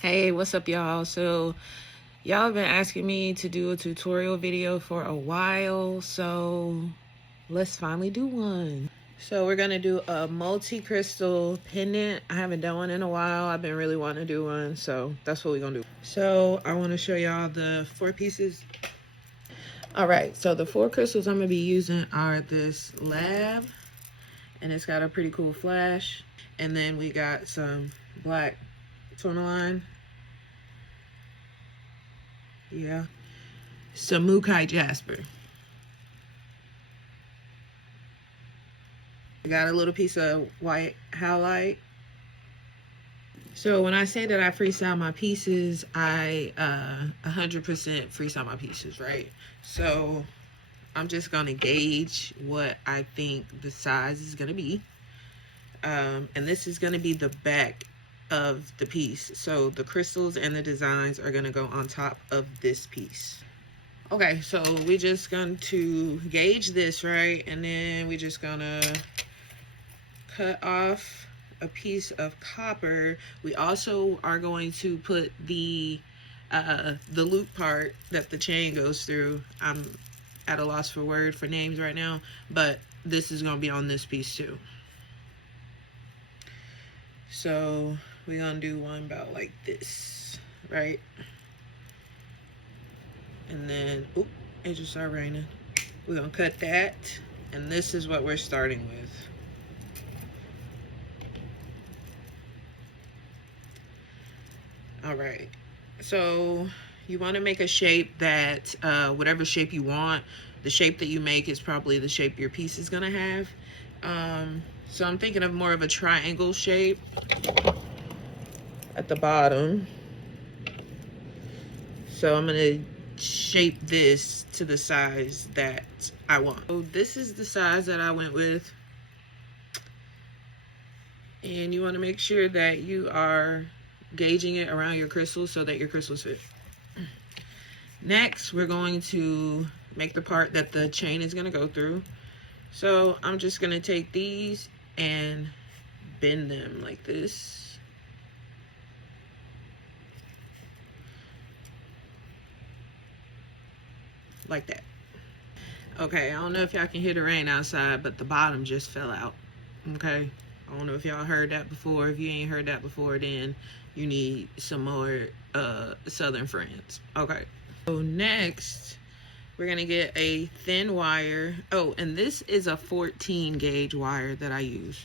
Hey, what's up, y'all? So y'all have been asking me to do a tutorial video for a while, so let's finally do one. So we're gonna do a multi-crystal pendant. I haven't done one in a while. I've been really wanting to do one, so that's what we're gonna do. So I want to show y'all the 4 pieces. All right, so the 4 crystals I'm gonna be using are this lab, and it's got a pretty cool flash, and then we got some black tourmaline. Yeah. Samukai Jasper. I got a little piece of white howlite. So when I say that I freestyle my pieces, I 100% freestyle my pieces, right? So I'm just gonna gauge what I think the size is gonna be. And this is gonna be the back of the piece. So the crystals and the designs are gonna go on top of this piece. Okay, so we're just going to gauge this, right? And then we're just gonna cut off a piece of copper. We also are going to put the loop part that the chain goes through. I'm at a loss for word for names right now, but this is gonna be on this piece too. So we're gonna do one about like this, right? And then, oop, it just started raining. We're gonna cut that, and this is what we're starting with. All right, so you want to make a shape that whatever shape you want, the shape that you make is probably the shape your piece is gonna have. So I'm thinking of more of a triangle shape at the bottom. So I'm gonna shape this to the size that I want. So this is the size that I went with, and you want to make sure that you are gauging it around your crystals so that your crystals fit. Next, we're going to make the part that the chain is going to go through. So I'm just going to take these and bend them like this. Like that. Okay, I don't know if y'all can hear the rain outside, but the bottom just fell out. Okay, I don't know if y'all heard that before. If you ain't heard that before, then you need some more southern friends. Okay, so next we're gonna get a thin wire. Oh, and this is a 14 gauge wire that I use.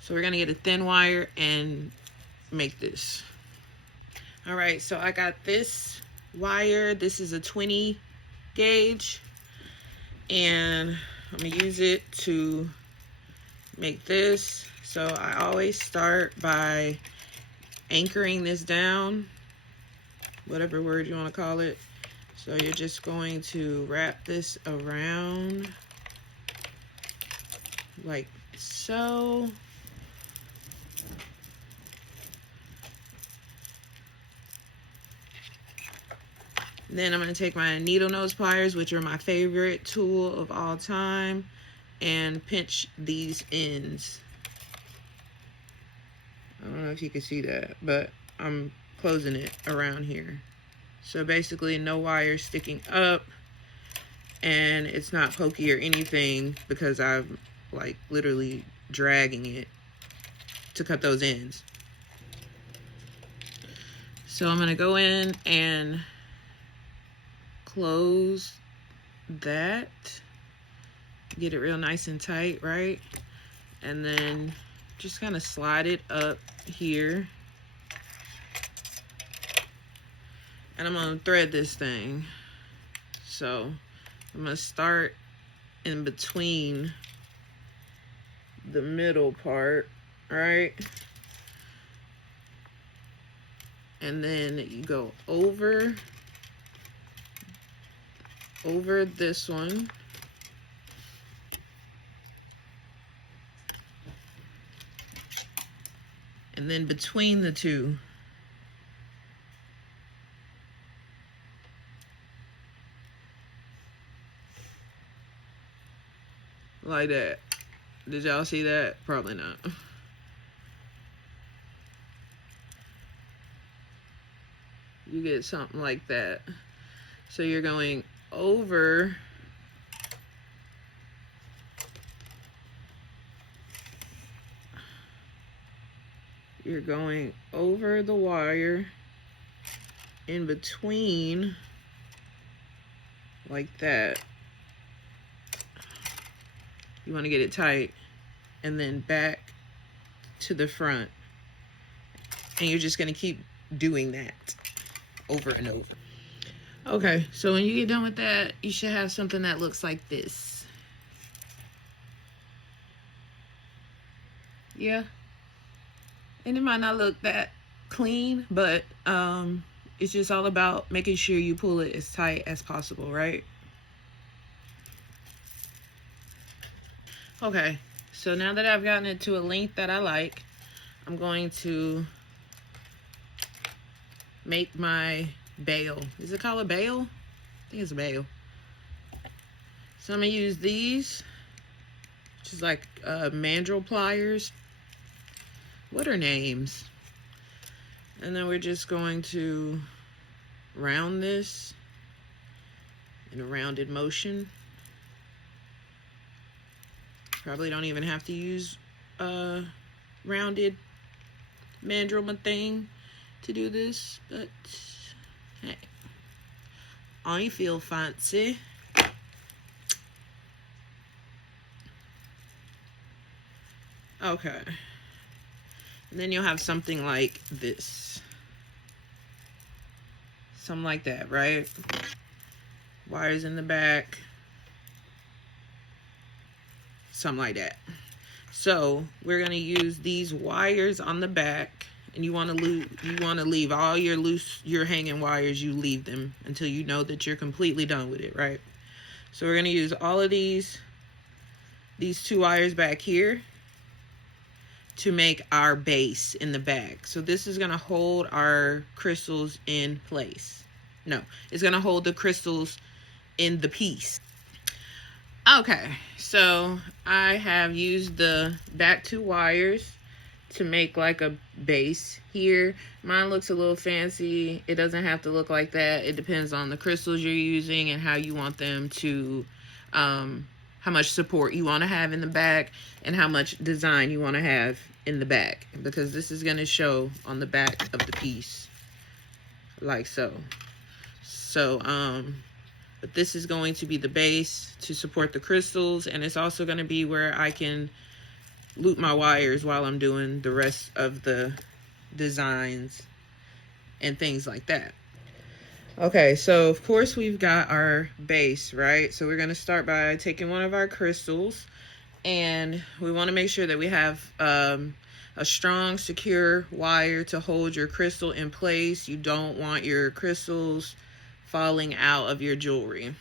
So we're gonna get a thin wire and make this. All right, so I got this wire. This is a 20 gauge, and I'm gonna use it to make this. So I always start by anchoring this down, whatever word you want to call it. So you're just going to wrap this around like so. Then I'm going to take my needle nose pliers, which are my favorite tool of all time, and pinch these ends. I don't know if you can see that, but I'm closing it around here. So basically no wire sticking up, and it's not pokey or anything because I'm like literally dragging it to cut those ends. So I'm going to go in and close that, get it real nice and tight, right? And then just kind of slide it up here, and I'm gonna thread this thing. So I'm gonna start in between the middle part, right? And then you go over this one, and then between the two. Like that. Did y'all see that? Probably not. you get something like that. So you're going over the wire in between like that. You want to get it tight, and then back to the front. And you're just going to keep doing that over and over. Okay, so when you get done with that, you should have something that looks like this. Yeah. And it might not look that clean, but it's just all about making sure you pull it as tight as possible, right? Okay, so now that I've gotten it to a length that I like, I'm going to make my bail. Is it called a bail? I think it's a bail. So I'm gonna use these, which is like mandrel pliers. What are names? And then we're just going to round this in a rounded motion. Probably don't even have to use a rounded mandrel thing to do this, but hey, I feel fancy. Okay. And then you'll have something like this. Something like that, right? Wires in the back. Something like that. So we're gonna use these wires on the back, and you want to leave all your hanging wires. You leave them until you know that you're completely done with it, right? So we're gonna use all of these 2 wires back here to make our base in the back. So this is gonna hold our crystals in place. No, it's gonna hold the crystals in the piece. Okay, so I have used the back 2 wires to make like a base here. Mine looks a little fancy. It doesn't have to look like that. It depends on the crystals you're using and how you want them to, how much support you want to have in the back and how much design you want to have in the back, because this is going to show on the back of the piece like so. But this is going to be the base to support the crystals, and it's also going to be where I can loop my wires while I'm doing the rest of the designs and things like that. Okay, so of course we've got our base, right? So we're going to start by taking one of our crystals, and we want to make sure that we have a strong, secure wire to hold your crystal in place. You don't want your crystals falling out of your jewelry.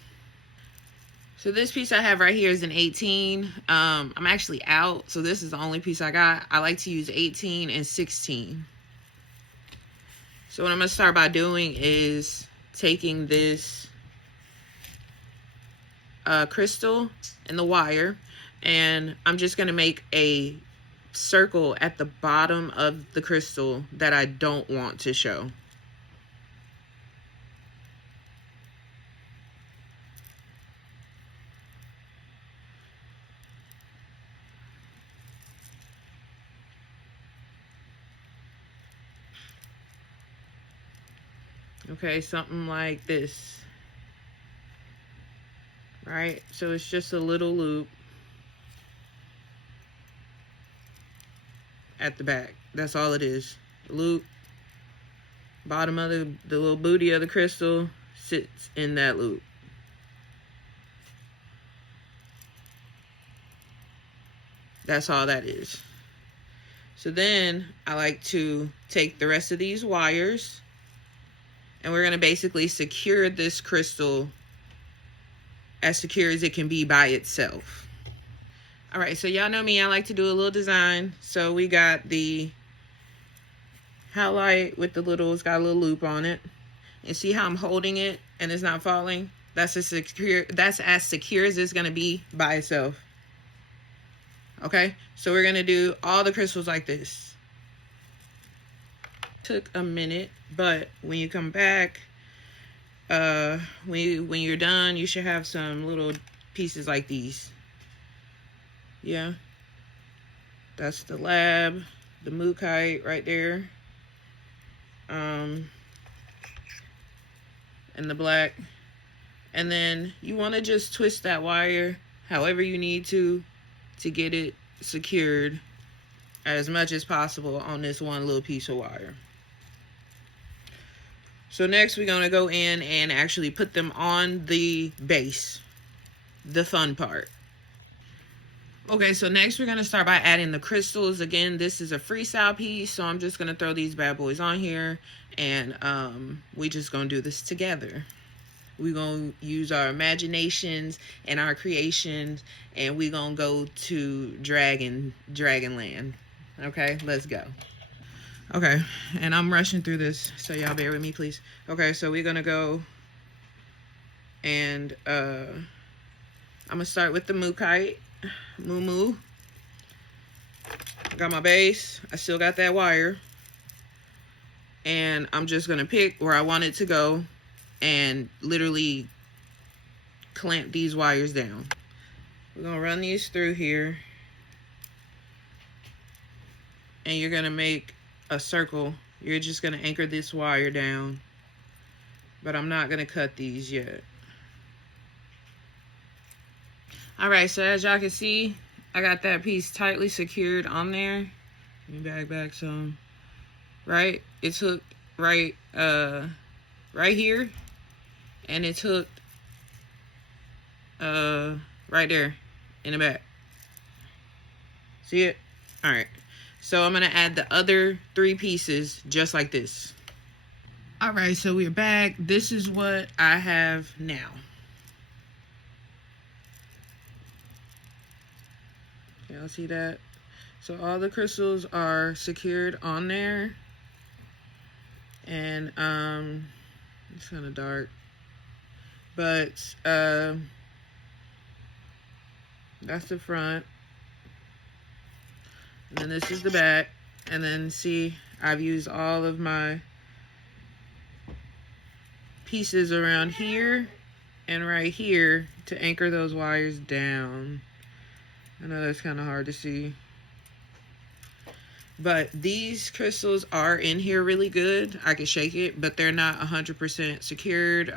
So this piece I have right here is an 18. I'm actually out, so this is the only piece I got. I like to use 18 and 16. So what I'm going to start by doing is taking this crystal and the wire, and I'm just going to make a circle at the bottom of the crystal that I don't want to show. Okay, something like this, right? So it's just a little loop at the back. That's all it is. Loop. Bottom of the little booty of the crystal sits in that loop. That's all that is. So then I like to take the rest of these wires, and we're going to basically secure this crystal as secure as it can be by itself. All right, so y'all know me. I like to do a little design. So we got the highlight with the little, it's got a little loop on it. And see how I'm holding it and it's not falling? That's as secure as it's going to be by itself. Okay, so we're going to do all the crystals like this. took a minute, but when you come back, when you're done, you should have some little pieces like these. Yeah, that's the lab, the mookaite right there, and the black. And then you want to just twist that wire however you need to get it secured as much as possible on this one little piece of wire. So next we're going to go in and actually put them on the base, the fun part. Okay, so next we're going to start by adding the crystals. Again, this is a freestyle piece, so I'm just going to throw these bad boys on here, and we just going to do this together. We're going to use our imaginations and our creations, and we're going to go to Dragonland. Okay, let's go. Okay, and I'm rushing through this, so y'all bear with me, please. Okay, so we're going to go, and I'm going to start with the mookaite. Moo. I got my base. I still got that wire. And I'm just going to pick where I want it to go and literally clamp these wires down. We're going to run these through here. And you're going to make a circle. You're just going to anchor this wire down. But I'm not going to cut these yet. Alright, so as y'all can see, I got that piece tightly secured on there. Let me back some. Right? It's hooked right here. And it's hooked right there in the back. See it? Alright. So I'm gonna add the other 3 pieces just like this. Alright, so we're back. This is what I have now. Y'all see that? So all the crystals are secured on there. And it's kind of dark. But that's the front. And then this is the back. And then see, I've used all of my pieces around here and right here to anchor those wires down. I know that's kind of hard to see. But these crystals are in here really good. I can shake it, but they're not 100% secured.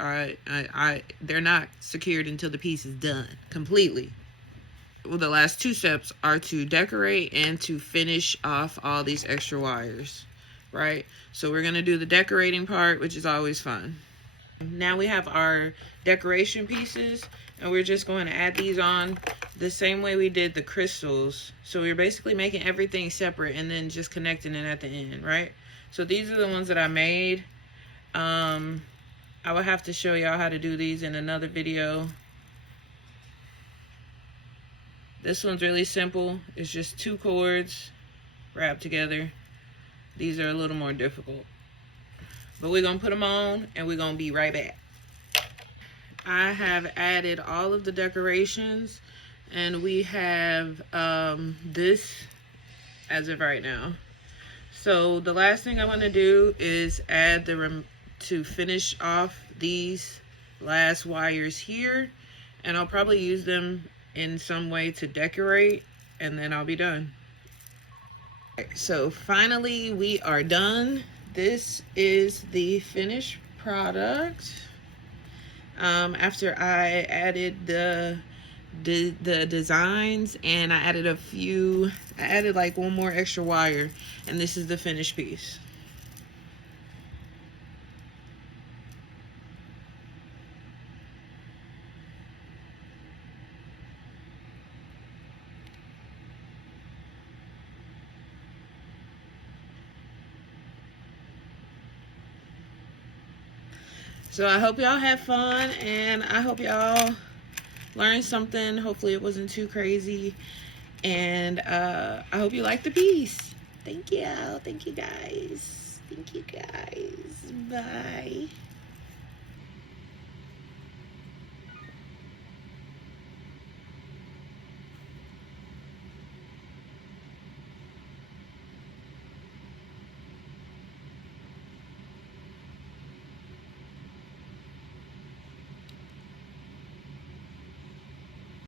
They're not secured until the piece is done completely. Well, the last 2 steps are to decorate and to finish off all these extra wires, right? So we're going to do the decorating part, which is always fun. Now we have our decoration pieces, and we're just going to add these on the same way we did the crystals. So we're basically making everything separate and then just connecting it at the end, right? So these are the ones that I made. I will have to show y'all how to do these in another video. This one's really simple. It's just 2 cords wrapped together. These are a little more difficult. But we're going to put them on and we're going to be right back. I have added all of the decorations, and we have this as of right now. So the last thing I'm going to do is add to finish off these last wires here, and I'll probably use them in some way to decorate, and then I'll be done. So finally we are done. This is the finished product. After I added the designs, and I added like 1 more extra wire, and this is the finished piece. So I hope y'all had fun, and I hope y'all learned something. Hopefully it wasn't too crazy, and I hope you liked the piece. Thank you. Thank you guys. Bye.